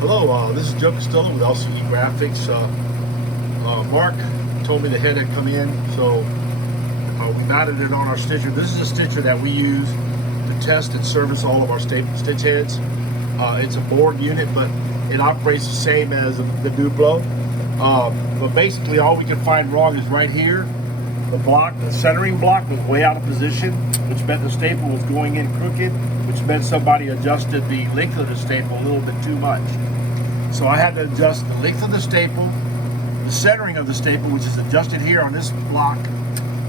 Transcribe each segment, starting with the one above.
Hello, this is Joe Costello with LCE Graphics. Mark told me the head had come in, so we mounted it on our stitcher. This is a stitcher that we use to test and service all of our stitch heads. It's a board unit, but it operates the same as the Duplo. But basically all we can find wrong is right here. The centering block was way out of position, which meant the staple was going in crooked, which meant somebody adjusted the length of the staple a little bit too much. So I had to adjust the length of the staple, the centering of the staple, which is adjusted here on this block,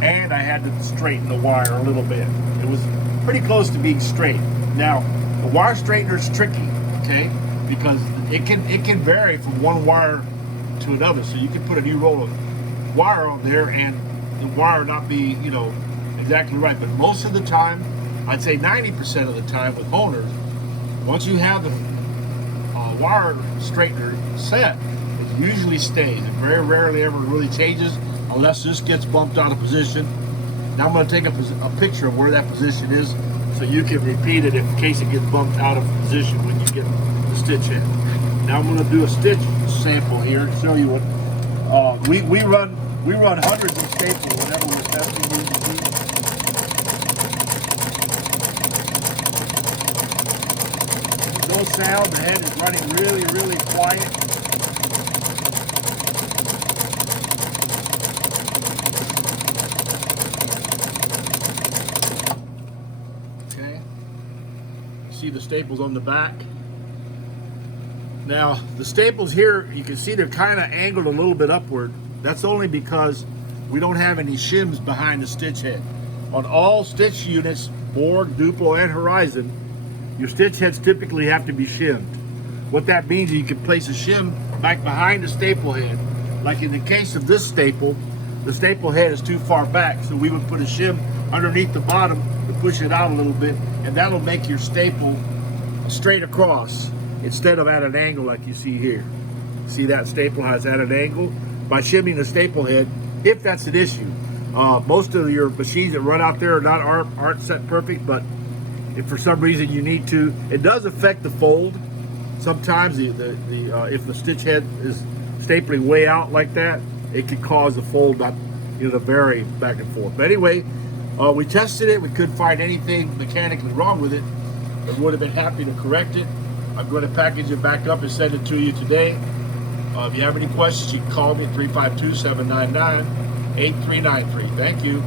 and I had to straighten the wire a little bit. It was pretty close to being straight. Now, the wire straightener is tricky, okay, because it can vary from one wire to another. So you can put a new roll of wire on there and the wire not be, exactly right. But most of the time, I'd say 90% of the time with Hohners, once you have the wire straightener set, it usually stays. It very rarely ever really changes unless this gets bumped out of position. Now I'm going to take a picture of where that position is so you can repeat it in case it gets bumped out of position when you get the stitch in. Now I'm going to do a stitch sample here to show you what we run hundreds of staples whenever we're testing these machines. No sound, the head is running really, really quiet. Okay. See the staples on the back. Now, the staples here, you can see they're kind of angled a little bit upward. That's only because we don't have any shims behind the stitch head. On all stitch units, board, Duplo, and Horizon, your stitch heads typically have to be shimmed. What that means is you can place a shim back behind the staple head. Like in the case of this staple, the staple head is too far back, so we would put a shim underneath the bottom to push it out a little bit, and that'll make your staple straight across instead of at an angle like you see here. See that staple has at an angle? By shimming the staple head, if that's an issue. Most of your machines that run out there aren't set perfect, but if for some reason you need to, it does affect the fold. Sometimes if the stitch head is stapling way out like that, it can cause the fold not to vary back and forth. But anyway, we tested it. We couldn't find anything mechanically wrong with it. I would have been happy to correct it. I'm going to package it back up and send it to you today. If you have any questions, you can call me at 352-799-8393. Thank you.